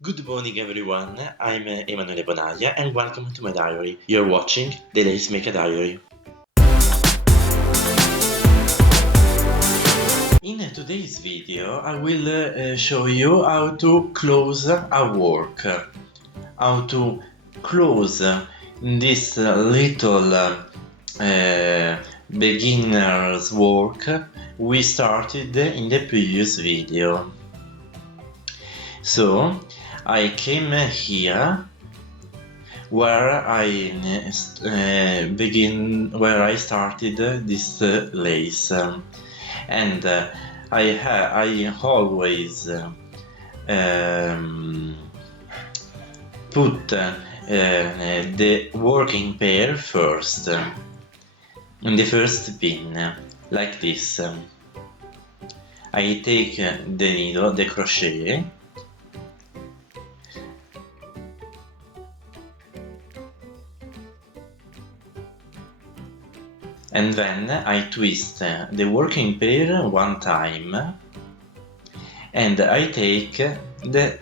Good morning everyone, I'm Emanuele Bonaglia and welcome to my diary. You're watching the LaceMaker diary. In today's video I will show you how to close a work, how to close this little beginner's work we started in the previous video. So I came here where I started this lace, and I always put the working pair first in the first pin, like this. I take the needle, the crochet, and then I twist the working pair one time and I take the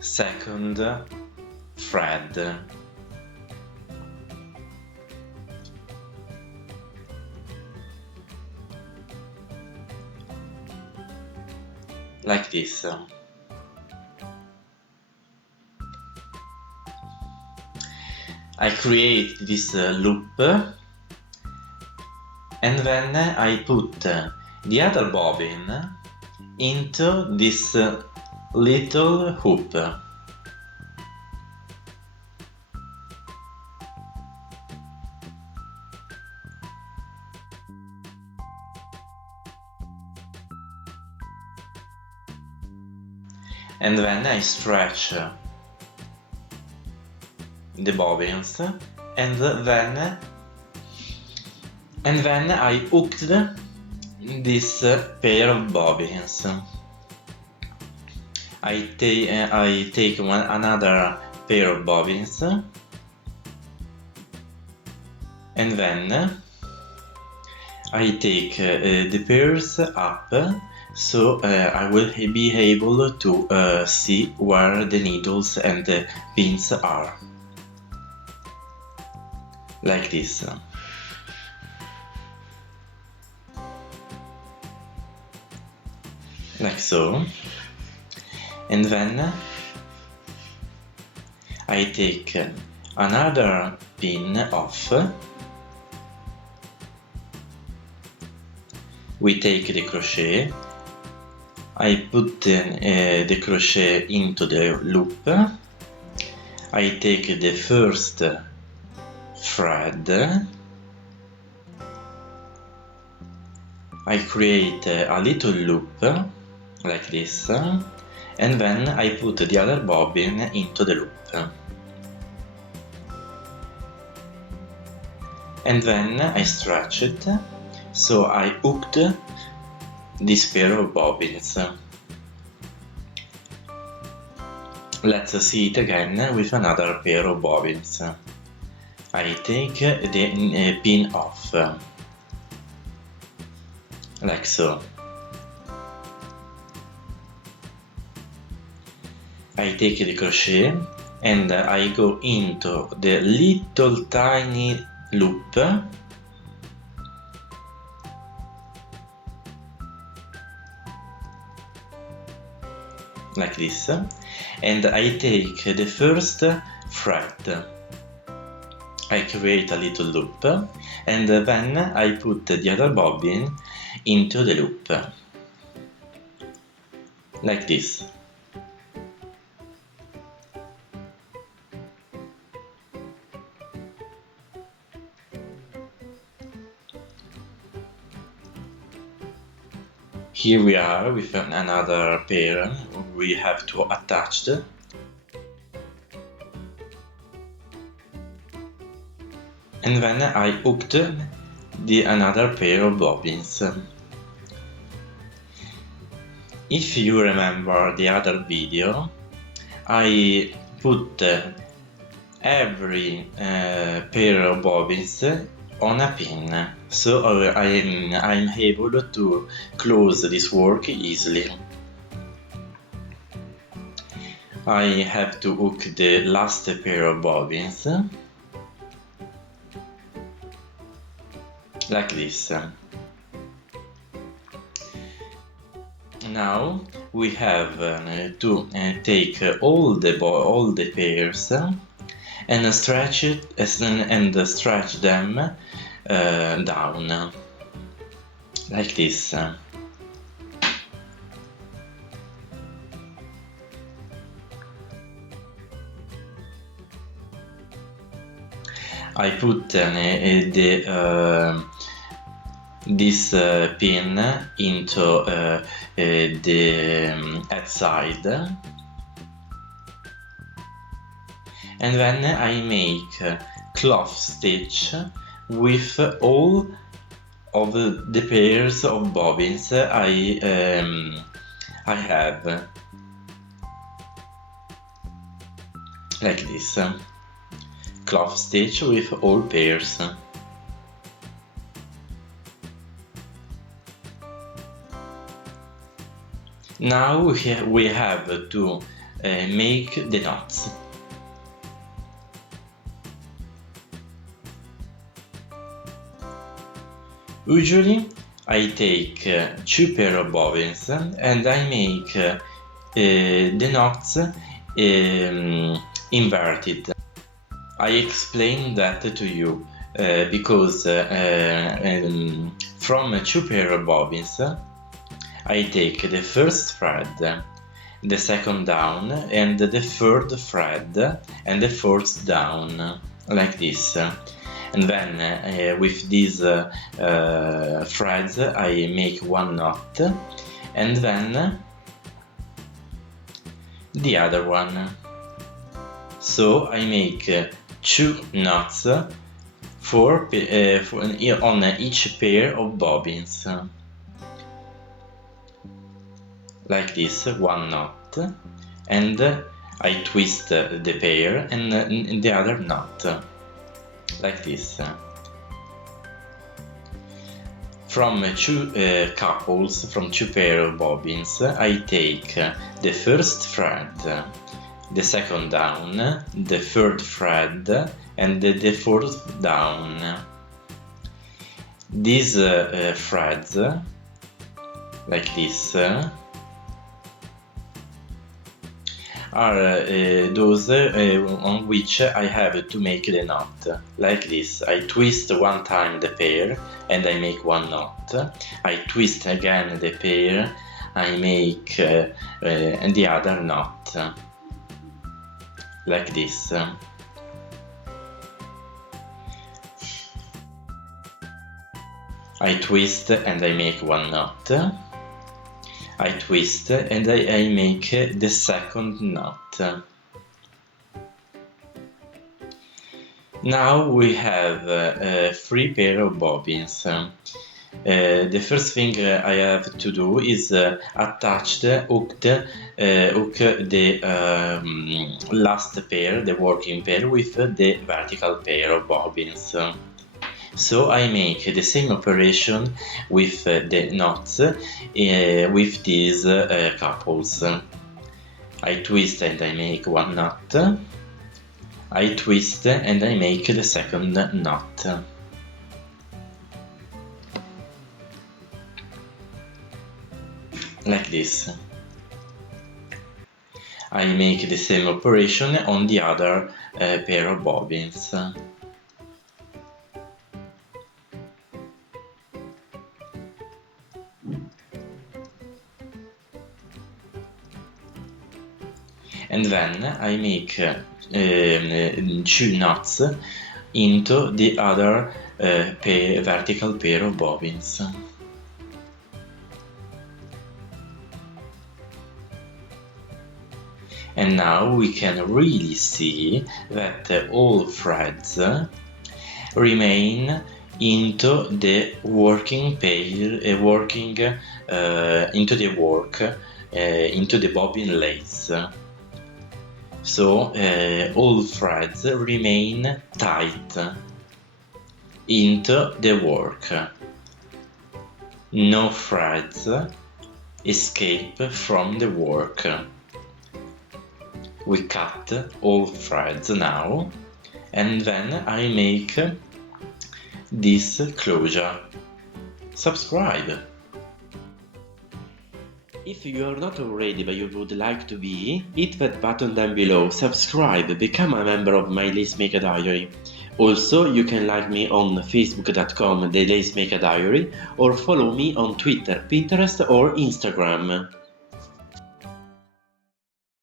second thread. Like this. I create this loop, and then I put the other bobbin into this little hoop. And then I stretch the bobbins, and then I hooked this pair of bobbins. I take another pair of bobbins, and then I take the pairs up, so I will be able to see where the needles and the pins are. Like this. Like so. And then I take another pin off. We take the crochet. I put the crochet into the loop. I take the first thread. I create a little loop like this, and then I put the other bobbin into the loop. And then I stretch it, so I hooked this pair of bobbins. Let's see it again with another pair of bobbins. I take the pin off, like so. I take the crochet and I go into the little tiny loop, like this, and I take the first thread. I create a little loop, and then I put the other bobbin into the loop, like this. Here we are with another pair we have to attach. And then I hooked another pair of bobbins. If you remember the other video, I put every pair of bobbins on a pin, so I'm able to close this work easily. I have to hook the last pair of bobbins, like this. Now we have to take all the pairs and stretch it and stretch them down, like this. I put this pin into the outside, and then I make cloth stitch with all of the pairs of bobbins I have, like this. Cloth stitch with all pairs. Now we have to make the knots. Usually I take 2 pairs of bobbins and I make the knots inverted. I explain that to you because from 2 pairs of bobbins I take the first thread, the second down, and the third thread, and the fourth down, like this. And then with these threads I make 1 knot, and then the other one. So I make 2 knots on each pair of bobbins, like this. 1 knot, and I twist the pair and the other knot, like this. From 2 couples, from 2 pairs of bobbins, I take the first thread, the second down, the third thread, and the fourth down. These threads, like this, are those on which I have to make the knot, like this. I twist 1 time the pair and I make 1 knot. I twist again the pair, I make the other knot, like this. I twist and I make 1 knot. I twist and I make the second knot. Now we have 3 pairs of bobbins. The first thing I have to do is hook the last pair, the working pair, with the vertical pair of bobbins. So I make the same operation with the knots with these couples. I twist and I make 1 knot. I twist and I make the second knot. Like this. I make the same operation on the other pair of bobbins. And then I make 2 knots into the other vertical pair of bobbins. And now we can really see that all threads remain into the working pair, into the bobbin lace. So all threads remain tight into the work. No threads escape from the work. We cut all threads now, and then I make this closure. Subscribe! If you are not already but you would like to be, hit that button down below, subscribe, become a member of my LaceMaker Diary. Also, you can like me on facebook.com, the LaceMaker Diary, or follow me on Twitter, Pinterest or Instagram.